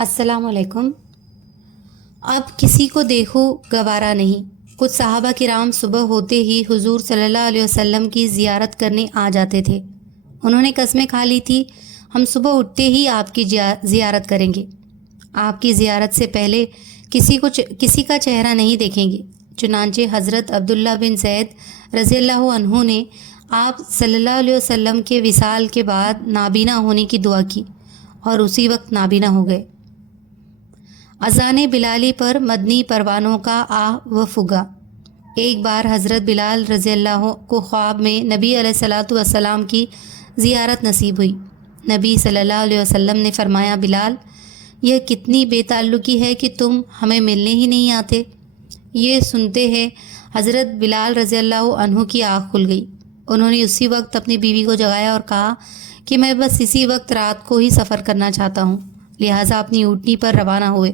السلام علیکم۔ اب کسی کو دیکھو گوارا نہیں۔ کچھ صحابہ کرام صبح ہوتے ہی حضور صلی اللہ علیہ وسلم کی زیارت کرنے آ جاتے تھے۔ انہوں نے قسمیں کھا لی تھی، ہم صبح اٹھتے ہی آپ کی زیارت کریں گے، آپ کی زیارت سے پہلے کسی کا چہرہ نہیں دیکھیں گے۔ چنانچہ حضرت عبداللہ بن زید رضی اللہ عنہ نے آپ صلی اللہ علیہ وسلم کے وصال کے بعد نابینا ہونے کی دعا کی اور اسی وقت نابینا ہو گئے۔ اذان بلالی پر مدنی پروانوں کا آہ و فغاں۔ ایک بار حضرت بلال رضی اللہ کو خواب میں نبی علیہ الصلاۃ والسلام کی زیارت نصیب ہوئی۔ نبی صلی اللہ علیہ وسلم نے فرمایا، بلال، یہ کتنی بے تعلقی ہے کہ تم ہمیں ملنے ہی نہیں آتے۔ یہ سنتے ہیں حضرت بلال رضی اللہ عنہ کی آنکھ کھل گئی۔ انہوں نے اسی وقت اپنی بیوی کو جگایا اور کہا کہ میں بس اسی وقت رات کو ہی سفر کرنا چاہتا ہوں، لہٰذا اپنی اونٹنی پر روانہ ہوئے۔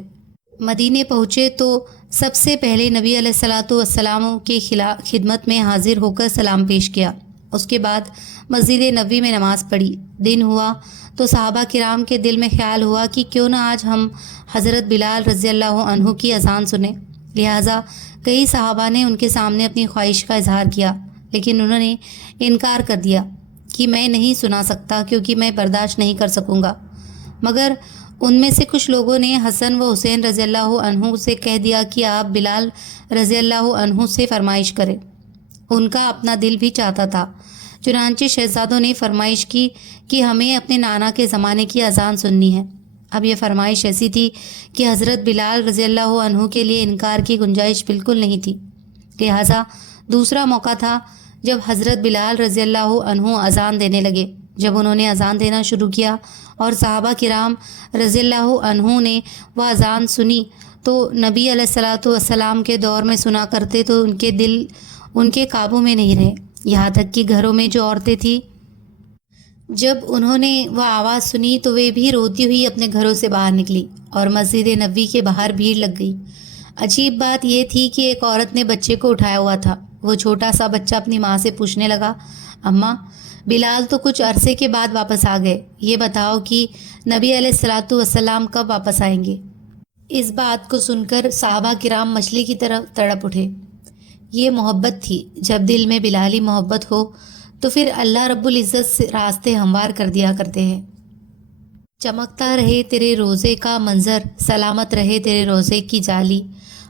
مدینے پہنچے تو سب سے پہلے نبی علیہ الصلاۃ والسلام کی خدمت میں حاضر ہو کر سلام پیش کیا۔ اس کے بعد مسجد نبوی میں نماز پڑھی۔ دن ہوا تو صحابہ کرام کے دل میں خیال ہوا کہ کیوں نہ آج ہم حضرت بلال رضی اللہ عنہ کی اذان سنیں۔ لہٰذا کئی صحابہ نے ان کے سامنے اپنی خواہش کا اظہار کیا، لیکن انہوں نے انکار کر دیا کہ میں نہیں سنا سکتا کیونکہ میں برداشت نہیں کر سکوں گا۔ مگر ان میں سے کچھ لوگوں نے حسن و حسین رضی اللہ عنہ سے کہہ دیا کہ آپ بلال رضی اللہ عنہ سے فرمائش کریں۔ ان کا اپنا دل بھی چاہتا تھا۔ چنانچہ شہزادوں نے فرمائش کی کہ ہمیں اپنے نانا کے زمانے کی اذان سننی ہے۔ اب یہ فرمائش ایسی تھی کہ حضرت بلال رضی اللہ عنہ کے لیے انکار کی گنجائش بالکل نہیں تھی۔ لہٰذا دوسرا موقع تھا جب حضرت بلال رضی اللہ عنہ اذان دینے لگے۔ جب انہوں نے اذان دینا شروع کیا اور صحابہ کرام رضی اللہ عنہ نے وہ اذان سنی تو نبی علیہ الصلاۃ والسلام کے دور میں سنا کرتے تو ان کے دل ان کے قابو میں نہیں رہے، یہاں تک کہ گھروں میں جو عورتیں تھیں جب انہوں نے وہ آواز سنی تو وہ بھی روتی ہوئی اپنے گھروں سے باہر نکلی اور مسجد نبوی کے باہر بھیڑ لگ گئی۔ عجیب بات یہ تھی کہ ایک عورت نے بچے کو اٹھایا ہوا تھا۔ وہ چھوٹا سا بچہ اپنی ماں سے پوچھنے لگا، اماں، بلال تو کچھ عرصے کے بعد واپس آ گئے، یہ بتاؤ کہ نبی علیہ الصلاۃ والسلام کب واپس آئیں گے؟ اس بات کو سن کر صحابہ کرام مچھلی کی طرح تڑپ اٹھے۔ یہ محبت تھی۔ جب دل میں بلالی محبت ہو تو پھر اللہ رب العزت سے راستے ہموار کر دیا کرتے ہیں۔ چمکتا رہے تیرے روزے کا منظر، سلامت رہے تیرے روزے کی جالی،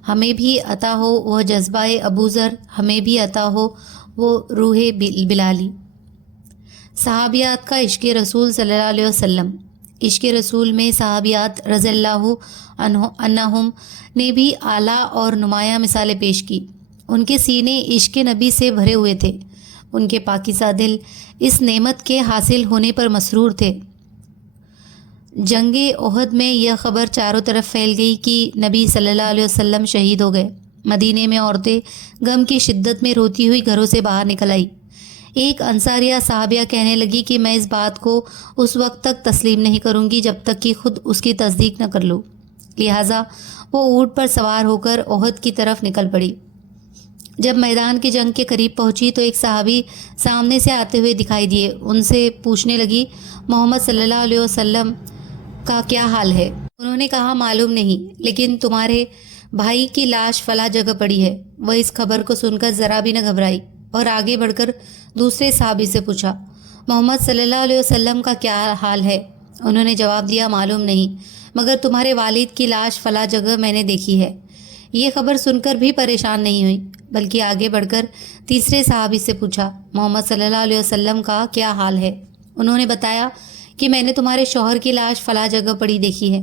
ہمیں بھی عطا ہو وہ جذبہ ابوذر، ہمیں بھی عطا ہو وہ روح بلالی۔ صحابیات کا عشق رسول صلی اللہ علیہ وسلم۔ عشق رسول میں صحابیات رضی اللہ عنہم نے بھی اعلیٰ اور نمایاں مثالیں پیش کی۔ ان کے سینے عشق نبی سے بھرے ہوئے تھے۔ ان کے پاکیزہ دل اس نعمت کے حاصل ہونے پر مسرور تھے۔ جنگ احد میں یہ خبر چاروں طرف پھیل گئی کہ نبی صلی اللہ علیہ وسلم شہید ہو گئے۔ مدینے میں عورتیں غم کی شدت میں روتی ہوئی گھروں سے باہر نکل آئی۔ ایک انصاریہ صحابیہ کہنے لگی کہ میں اس بات کو اس وقت تک تسلیم نہیں کروں گی جب تک کہ خود اس کی تصدیق نہ کر لوں۔ لہٰذا وہ اونٹ پر سوار ہو کر احد کی طرف نکل پڑی۔ جب میدان کی جنگ کے قریب پہنچی تو ایک صحابی سامنے سے آتے ہوئے دکھائی دیے۔ ان سے پوچھنے لگی، محمد صلی اللہ علیہ وسلم کا کیا حال ہے؟ انہوں نے کہا، معلوم نہیں، لیکن تمہارے بھائی کی لاش فلاں جگہ پڑی ہے۔ وہ اس خبر کو سن کر ذرا بھی نہ گھبرائی اور آگے بڑھ کر دوسرے صحابی سے پوچھا، محمد صلی اللہ علیہ وسلم کا کیا حال ہے؟ انہوں نے جواب دیا، معلوم نہیں، مگر تمہارے والد کی لاش فلاں جگہ میں نے دیکھی ہے۔ یہ خبر سن کر بھی پریشان نہیں ہوئی، بلکہ آگے بڑھ کر تیسرے صحابی سے پوچھا، محمد صلی اللہ علیہ وسلم کا کیا حال ہے؟ انہوں نے بتایا کہ میں نے تمہارے شوہر کی لاش فلاں جگہ پڑی دیکھی ہے۔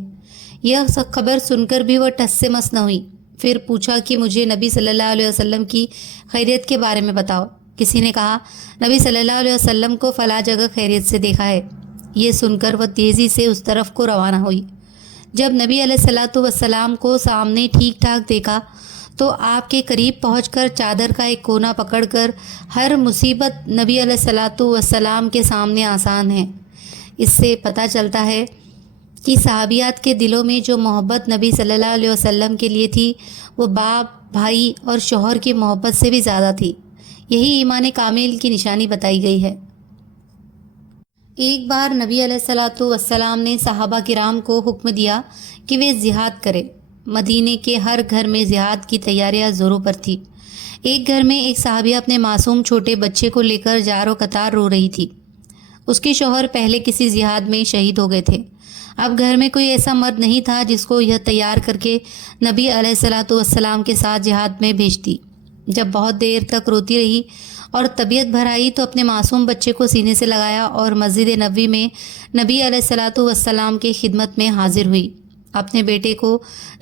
یہ خبر سن کر بھی وہ ٹس سے مس نہ ہوئی۔ پھر پوچھا کہ مجھے نبی صلی اللہ علیہ وسلم کی خیریت کے بارے میں بتاؤ۔ کسی نے کہا، نبی صلی اللہ علیہ وسلم کو فلاں جگہ خیریت سے دیکھا ہے۔ یہ سن کر وہ تیزی سے اس طرف کو روانہ ہوئی۔ جب نبی علیہ الصلاۃ والسلام کو سامنے ٹھیک ٹھاک دیکھا تو آپ کے قریب پہنچ کر چادر کا ایک کونا پکڑ کر، ہر مصیبت نبی علیہ الصلاۃ والسلام کے سامنے آسان ہے۔ اس سے پتہ چلتا ہے کہ صحابیات کے دلوں میں جو محبت نبی صلی اللہ علیہ وسلم کے لیے تھی وہ باپ، بھائی اور شوہر کی محبت سے بھی زیادہ تھی۔ یہی ایمان کامل کی نشانی بتائی گئی ہے۔ ایک بار نبی علیہ الصلاۃ والسلام نے صحابہ کرام کو حکم دیا کہ وہ جہاد کرے۔ مدینے کے ہر گھر میں جہاد کی تیاریاں زوروں پر تھی۔ ایک گھر میں ایک صحابیہ اپنے معصوم چھوٹے بچے کو لے کر جار و قطار رو رہی تھی۔ اس کے شوہر پہلے کسی جہاد میں شہید ہو گئے تھے۔ اب گھر میں کوئی ایسا مرد نہیں تھا جس کو یہ تیار کر کے نبی علیہ الصلاۃ والسلام کے ساتھ جہاد میں بھیجتی۔ جب بہت دیر تک روتی رہی اور طبیعت بھر آئی تو اپنے معصوم بچے کو سینے سے لگایا اور مسجد نبوی میں نبی علیہ الصلاۃ والسلام کی خدمت میں حاضر ہوئی۔ اپنے بیٹے کو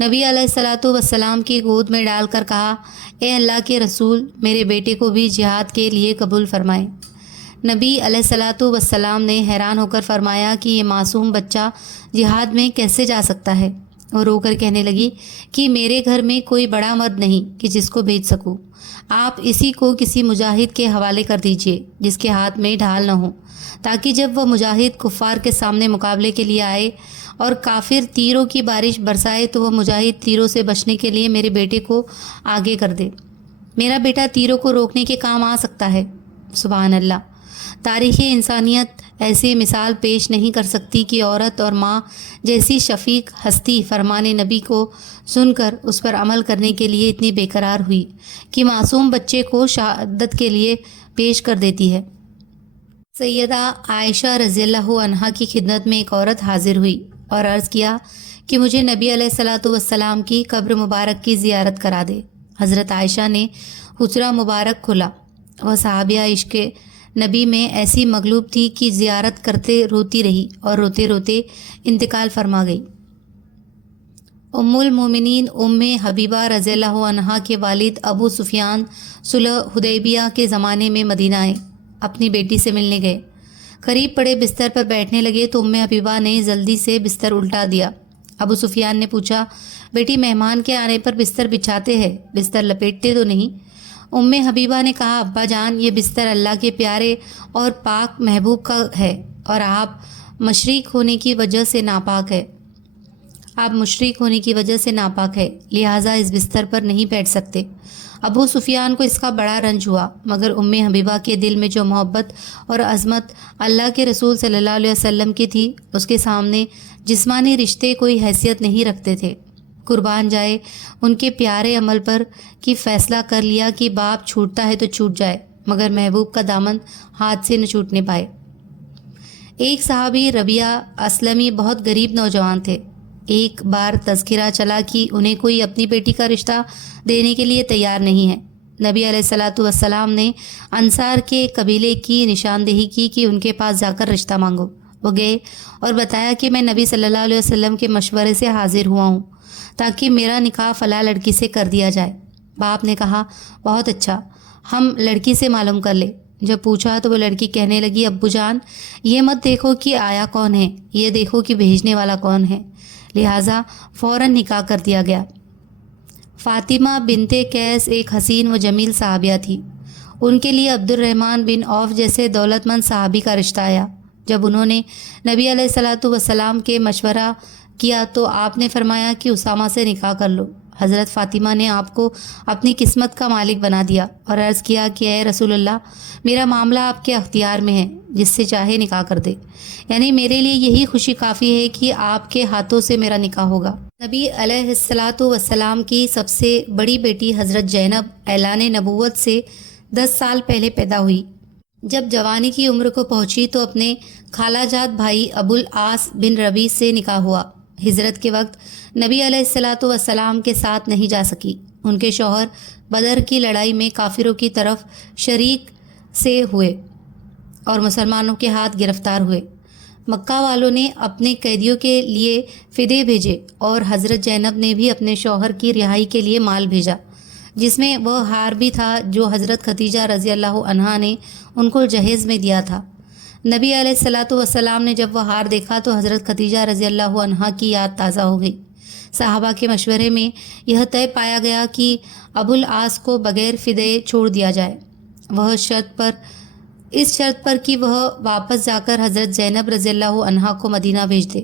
نبی علیہ الصلاۃ والسلام کی گود میں ڈال کر کہا، اے اللہ کے رسول، میرے بیٹے کو بھی جہاد کے لیے قبول فرمائیں۔ نبی علیہ الصلاۃ والسلام نے حیران ہو کر فرمایا کہ یہ معصوم بچہ جہاد میں کیسے جا سکتا ہے؟ اور رو کر کہنے لگی کہ میرے گھر میں کوئی بڑا مرد نہیں کہ جس کو بھیج سکوں۔ آپ اسی کو کسی مجاہد کے حوالے کر دیجئے جس کے ہاتھ میں ڈھال نہ ہو، تاکہ جب وہ مجاہد کفار کے سامنے مقابلے کے لیے آئے اور کافر تیروں کی بارش برسائے تو وہ مجاہد تیروں سے بچنے کے لیے میرے بیٹے کو آگے کر دے۔ میرا بیٹا تیروں کو روکنے کے کام آ سکتا ہے۔ سبحان اللہ! تاریخ انسانیت ایسی مثال پیش نہیں کر سکتی کہ عورت اور ماں جیسی شفیق ہستی فرمان نبی کو سن کر اس پر عمل کرنے کے لیے اتنی بے قرار ہوئی کہ معصوم بچے کو شہادت کے لیے پیش کر دیتی ہے۔ سیدہ عائشہ رضی اللہ عنہا کی خدمت میں ایک عورت حاضر ہوئی اور عرض کیا کہ مجھے نبی علیہ الصلاۃ والسلام کی قبر مبارک کی زیارت کرا دے۔ حضرت عائشہ نے حجرہ مبارک کھولا۔ وہ صحابیہ عشق نبی میں ایسی مغلوب تھی کہ زیارت کرتے روتی رہی اور روتے روتے انتقال فرما گئی۔ ام المومنین ام حبیبہ رضی اللہ عنہا کے والد ابو سفیان صلح حدیبیہ کے زمانے میں مدینہ آئے، اپنی بیٹی سے ملنے گئے۔ قریب پڑے بستر پر بیٹھنے لگے تو ام حبیبہ نے جلدی سے بستر الٹا دیا۔ ابو سفیان نے پوچھا، بیٹی مہمان کے آنے پر بستر بچھاتے ہیں، بستر لپیٹتے تو نہیں؟ ام حبیبہ نے کہا، ابا جان، یہ بستر اللہ کے پیارے اور پاک محبوب کا ہے اور آپ مشرک ہونے کی وجہ سے ناپاک ہے، لہٰذا اس بستر پر نہیں بیٹھ سکتے۔ ابو سفیان کو اس کا بڑا رنج ہوا، مگر ام حبیبہ کے دل میں جو محبت اور عظمت اللہ کے رسول صلی اللہ علیہ وسلم کی تھی، اس کے سامنے جسمانی رشتے کوئی حیثیت نہیں رکھتے تھے۔ قربان جائے ان کے پیارے عمل پر کہ فیصلہ کر لیا کہ باپ چھوٹتا ہے تو چھوٹ جائے مگر محبوب کا دامن ہاتھ سے نہ چھوٹنے پائے۔ ایک صحابی ربیعہ اسلمی بہت غریب نوجوان تھے۔ ایک بار تذکرہ چلا کہ انہیں کوئی اپنی بیٹی کا رشتہ دینے کے لیے تیار نہیں ہے۔ نبی علیہ الصلاۃ والسلام نے انصار کے قبیلے کی نشاندہی کی کہ ان کے پاس جا کر رشتہ مانگو۔ وہ گئے اور بتایا کہ میں نبی صلی اللہ علیہ وسلم کے مشورے سے حاضر ہوا ہوں تاکہ میرا نکاح فلاں لڑکی سے کر دیا جائے۔ باپ نے کہا، بہت اچھا، ہم لڑکی سے معلوم کر لیں۔ جب پوچھا تو وہ لڑکی کہنے لگی، ابو جان، یہ مت دیکھو کہ آیا کون ہے، یہ دیکھو کہ بھیجنے والا کون ہے، لہٰذا فوراً نکاح کر دیا گیا۔ فاطمہ بنت قیس ایک حسین و جمیل صحابیہ تھی۔ ان کے لیے عبد الرحمن بن عوف جیسے دولت مند صحابی کا رشتہ آیا۔ جب انہوں نے نبی علیہ الصلاۃ والسلام کے مشورہ کیا تو آپ نے فرمایا کہ اسامہ سے نکاح کر لو۔ حضرت فاطمہ نے آپ کو اپنی قسمت کا مالک بنا دیا اور عرض کیا کہ اے رسول اللہ، میرا معاملہ آپ کے اختیار میں ہے، جس سے چاہے نکاح کر دے، یعنی میرے لیے یہی خوشی کافی ہے کہ آپ کے ہاتھوں سے میرا نکاح ہوگا۔ نبی علیہ الصلاۃ والسلام کی سب سے بڑی بیٹی حضرت زینب اعلان نبوت سے 10 سال پہلے پیدا ہوئی۔ جب جوانی کی عمر کو پہنچی تو اپنے خالہ جات بھائی ابو العاص بن ربیع سے نکاح ہوا۔ ہجرت کے وقت نبی علیہ الصلاۃ والسلام کے ساتھ نہیں جا سکی۔ ان کے شوہر بدر کی لڑائی میں کافروں کی طرف شریک سے ہوئے اور مسلمانوں کے ہاتھ گرفتار ہوئے۔ مکہ والوں نے اپنے قیدیوں کے لیے فدیے بھیجے اور حضرت زینب نے بھی اپنے شوہر کی رہائی کے لیے مال بھیجا، جس میں وہ ہار بھی تھا جو حضرت خدیجہ رضی اللہ عنہا نے ان کو جہیز میں دیا تھا۔ نبی علیہ الصلاۃ والسلام نے جب وہ ہار دیکھا تو حضرت خدیجہ رضی اللہ عنہا کی یاد تازہ ہو گئی۔ صحابہ کے مشورے میں یہ طے پایا گیا کہ ابو العاص کو بغیر فدیے چھوڑ دیا جائے، اس شرط پر کہ وہ واپس جا کر حضرت زینب رضی اللہ عنہا کو مدینہ بھیج دے۔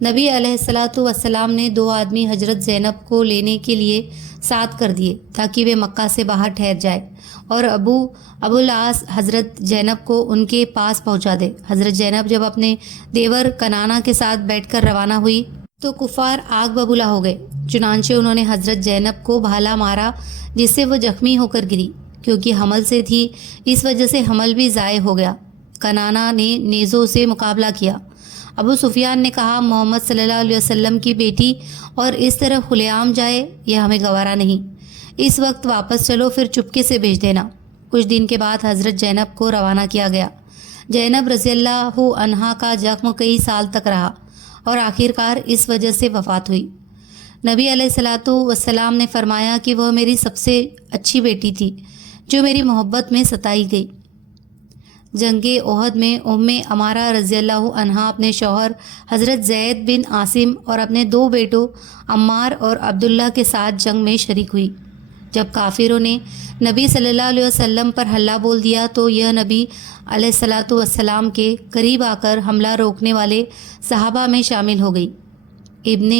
نبی علیہ الصلاۃ والسلام نے 2 آدمی حضرت زینب کو لینے کے لیے ساتھ کر دیے تاکہ وہ مکہ سے باہر ٹھہر جائے اور ابو العاص حضرت زینب کو ان کے پاس پہنچا دے۔ حضرت زینب جب اپنے دیور کنانہ کے ساتھ بیٹھ کر روانہ ہوئی تو کفار آگ ببولا ہو گئے، چنانچہ انہوں نے حضرت زینب کو بھالا مارا جس سے وہ زخمی ہو کر گری، کیونکہ حمل سے تھی اس وجہ سے حمل بھی ضائع ہو گیا۔ کنانہ نے نیزوں سے مقابلہ کیا۔ ابو سفیان نے کہا، محمد صلی اللہ علیہ وسلم کی بیٹی اور اس طرح کھلے عام جائے، یہ ہمیں گوارا نہیں، اس وقت واپس چلو، پھر چپکے سے بھیج دینا۔ کچھ دن کے بعد حضرت زینب کو روانہ کیا گیا۔ زینب رضی اللہ عنہا کا زخم کئی سال تک رہا اور آخر کار اس وجہ سے وفات ہوئی۔ نبی علیہ الصلاۃ والسلام نے فرمایا کہ وہ میری سب سے اچھی بیٹی تھی جو میری محبت میں ستائی گئی۔ جنگ احد میں ام عمارہ رضی اللہ عنہا اپنے شوہر حضرت زید بن عاصم اور اپنے 2 بیٹوں عمار اور عبداللہ کے ساتھ جنگ میں شریک ہوئی۔ جب کافروں نے نبی صلی اللہ علیہ وسلم پر حملہ بول دیا تو یہ نبی علیہ الصلاۃ والسلام کے قریب آ کر حملہ روکنے والے صحابہ میں شامل ہو گئی۔ ابن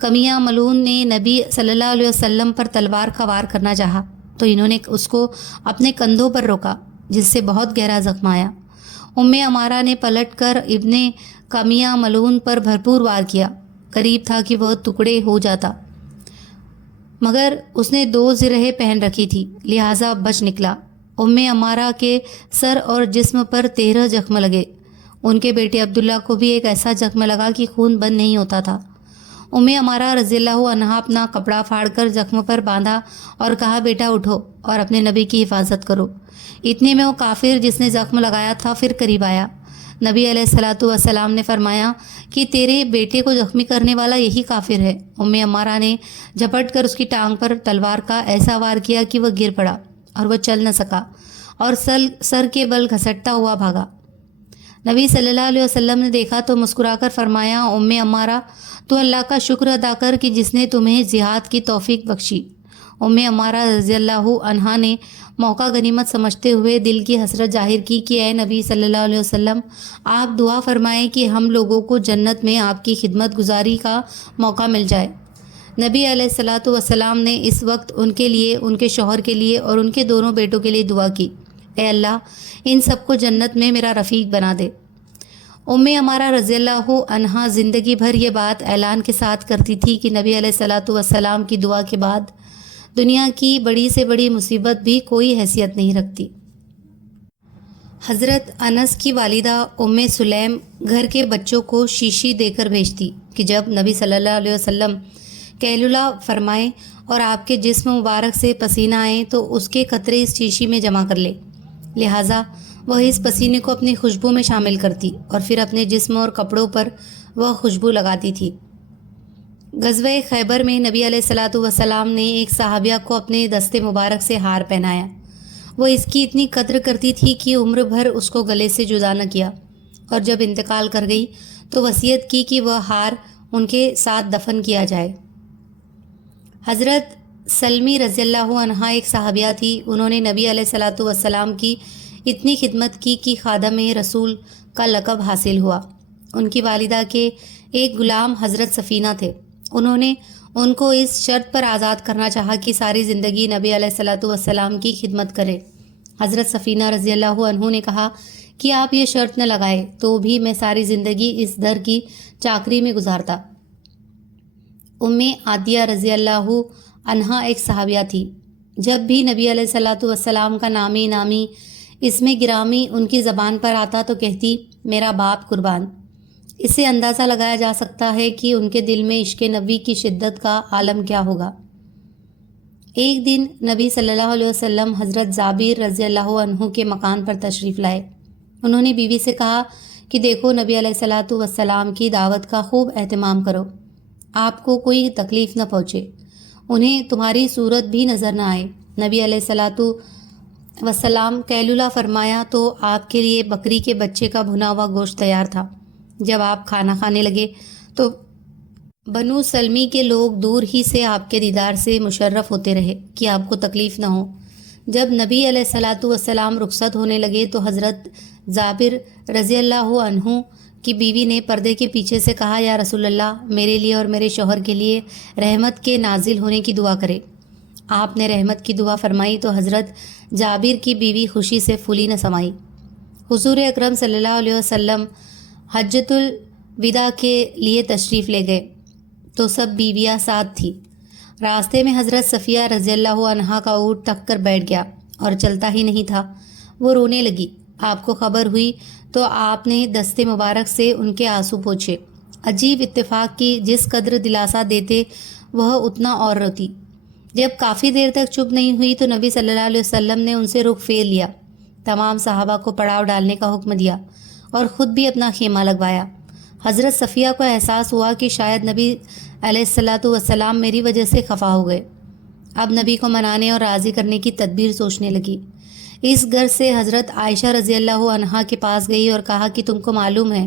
کمیہ ملعون نے نبی صلی اللہ علیہ وسلم پر تلوار کا وار کرنا چاہا تو انہوں نے اس کو اپنے کندھوں پر روکا، جس سے بہت گہرا زخم آیا۔ ام عمارہ نے پلٹ کر ابن کمیہ ملعون پر بھرپور وار کیا، قریب تھا کہ وہ ٹکڑے ہو جاتا، مگر اس نے 2 زرہیں پہن رکھی تھی لہٰذا بچ نکلا۔ ام عمارہ کے سر اور جسم پر 13 زخم لگے۔ ان کے بیٹے عبداللہ کو بھی ایک ایسا زخم لگا کہ خون بند نہیں ہوتا تھا۔ ام عمارہ رضی اللہ عنہا اپنا کپڑا پھاڑ کر زخم پر باندھا اور کہا، بیٹا اٹھو اور اپنے نبی کی حفاظت کرو۔ اتنے میں وہ کافر جس نے زخم لگایا تھا پھر قریب آیا۔ نبی علیہ الصلاۃ والسلام نے فرمایا کہ تیرے بیٹے کو زخمی کرنے والا یہی کافر ہے۔ ام عمارہ نے جھپٹ کر اس کی ٹانگ پر تلوار کا ایسا وار کیا کہ وہ گر پڑا اور وہ چل نہ سکا اور سر کے بل گھسٹتا ہوا بھاگا۔ نبی صلی اللہ علیہ وسلم نے دیکھا تو مسکرا کر فرمایا، ام عمارہ تو اللہ کا شکر ادا کر کہ جس نے تمہیں جہاد کی توفیق بخشی۔ ام عمارہ رضی اللہ عنہا نے موقع غنیمت سمجھتے ہوئے دل کی حسرت ظاہر کی کہ اے نبی صلی اللہ علیہ وسلم، آپ دعا فرمائیں کہ ہم لوگوں کو جنت میں آپ کی خدمت گزاری کا موقع مل جائے۔ نبی علیہ الصلاۃ والسلام نے اس وقت ان کے لیے، ان کے شوہر کے لیے اور ان کے دونوں بیٹوں کے لیے دعا کی، اے اللہ ان سب کو جنت میں میرا رفیق بنا دے۔ ام عمارہ رضی اللہ عنہا زندگی بھر یہ بات اعلان کے ساتھ کرتی تھی کہ نبی علیہ الصلاۃ والسلام کی دعا کے بعد دنیا کی بڑی سے بڑی مصیبت بھی کوئی حیثیت نہیں رکھتی۔ حضرت انس کی والدہ ام سلیم گھر کے بچوں کو شیشی دے کر بھیجتی کہ جب نبی صلی اللہ علیہ وسلم قیلولہ فرمائیں اور آپ کے جسم مبارک سے پسینہ آئیں تو اس کے قطرے اس شیشی میں جمع کر لے، لہٰذا وہ اس پسینے کو اپنی خوشبو میں شامل کرتی اور پھر اپنے جسم اور کپڑوں پر وہ خوشبو لگاتی تھی۔ غزوہ خیبر میں نبی علیہ الصلاۃ والسلام نے ایک صحابیہ کو اپنے دستے مبارک سے ہار پہنایا۔ وہ اس کی اتنی قدر کرتی تھی کہ عمر بھر اس کو گلے سے جدا نہ کیا، اور جب انتقال کر گئی تو وصیت کی کہ وہ ہار ان کے ساتھ دفن کیا جائے۔ حضرت سلمی رضی اللہ عنہا ایک صحابیہ تھی۔ انہوں نے نبی علیہ الصلاۃ والسلام کی اتنی خدمت کی کہ خادم رسول کا لقب حاصل ہوا۔ ان کی والدہ کے ایک غلام حضرت سفینہ تھے۔ انہوں نے ان کو اس شرط پر آزاد کرنا چاہا کہ ساری زندگی نبی علیہ الصلاۃ والسلام کی خدمت کرے۔ حضرت سفینہ رضی اللہ عنہ نے کہا کہ آپ یہ شرط نہ لگائے تو بھی میں ساری زندگی اس در کی چاکری میں گزارتا۔ ام عادیہ رضی اللہ عنہا ایک صحابیہ تھی۔ جب بھی نبی علیہ الصلاۃ والسلام کا نامی اسم گرامی ان کی زبان پر آتا تو کہتی، میرا باپ قربان۔ اس سے اندازہ لگایا جا سکتا ہے کہ ان کے دل میں عشق نبی کی شدت کا عالم کیا ہوگا۔ ایک دن نبی صلی اللہ علیہ وسلم حضرت جابر رضی اللہ عنہ کے مکان پر تشریف لائے۔ انہوں نے بیوی سے کہا کہ دیکھو، نبی علیہ الصلاۃ والسلام کی دعوت کا خوب اہتمام کرو، آپ کو کوئی تکلیف نہ پہنچے، انہیں تمہاری صورت بھی نظر نہ آئے۔ نبی علیہ الصلاۃ والسلام قیلولہ فرمایا تو آپ کے لیے بکری کے بچے کا بھنا ہوا گوشت تیار تھا۔ جب آپ کھانا کھانے لگے تو بنو سلمی کے لوگ دور ہی سے آپ کے دیدار سے مشرف ہوتے رہے کہ آپ کو تکلیف نہ ہو۔ جب نبی علیہ الصلاۃ والسلام رخصت ہونے لگے تو حضرت جابر رضی اللہ عنہ کی بیوی نے پردے کے پیچھے سے کہا، یا رسول اللہ، میرے لیے اور میرے شوہر کے لیے رحمت کے نازل ہونے کی دعا کرے۔ آپ نے رحمت کی دعا فرمائی تو حضرت جابر کی بیوی خوشی سے پھولی نہ سمائی۔ حضور اکرم صلی اللہ علیہ وسلم حجۃ الوداع کے لیے تشریف لے گئے تو سب بیویاں ساتھ تھیں۔ راستے میں حضرت صفیہ رضی اللہ عنہا کا اونٹ تھک کر بیٹھ گیا اور چلتا ہی نہیں تھا۔ وہ رونے لگی۔ آپ کو خبر ہوئی تو آپ نے دستے مبارک سے ان کے آنسو پوچھے۔ عجیب اتفاق کی جس قدر دلاسا دیتے وہ اتنا اور روتی۔ جب کافی دیر تک چپ نہیں ہوئی تو نبی صلی اللہ علیہ وسلم نے ان سے رخ پھیر لیا، تمام صحابہ کو پڑاؤ ڈالنے کا حکم دیا اور خود بھی اپنا خیمہ لگوایا۔ حضرت صفیہ کو احساس ہوا کہ شاید نبی علیہ الصلاۃ والسلام میری وجہ سے خفا ہو گئے۔ اب نبی کو منانے اور راضی کرنے کی تدبیر سوچنے لگی۔ اس غرض سے حضرت عائشہ رضی اللہ عنہا کے پاس گئی اور کہا کہ تم کو معلوم ہے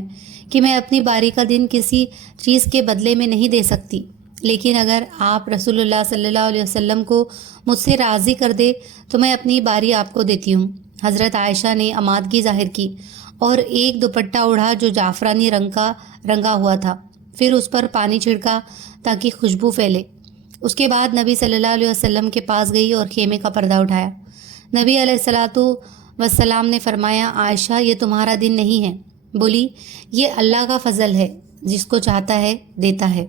کہ میں اپنی باری کا دن کسی چیز کے بدلے میں نہیں دے سکتی، لیکن اگر آپ رسول اللہ صلی اللہ علیہ وسلم کو مجھ سے راضی کر دے تو میں اپنی باری آپ کو دیتی ہوں۔ حضرت عائشہ نے آمادگی ظاہر کی اور ایک دوپٹہ اوڑھا جو جعفرانی رنگ کا رنگا ہوا تھا، پھر اس پر پانی چھڑکا تاکہ خوشبو پھیلے۔ اس کے بعد نبی صلی اللہ علیہ وسلم کے پاس گئی اور خیمے کا پردہ اٹھایا۔ نبی علیہ الصلاۃ والسلام نے فرمایا، عائشہ یہ تمہارا دن نہیں ہے۔ بولی، یہ اللہ کا فضل ہے، جس کو چاہتا ہے دیتا ہے۔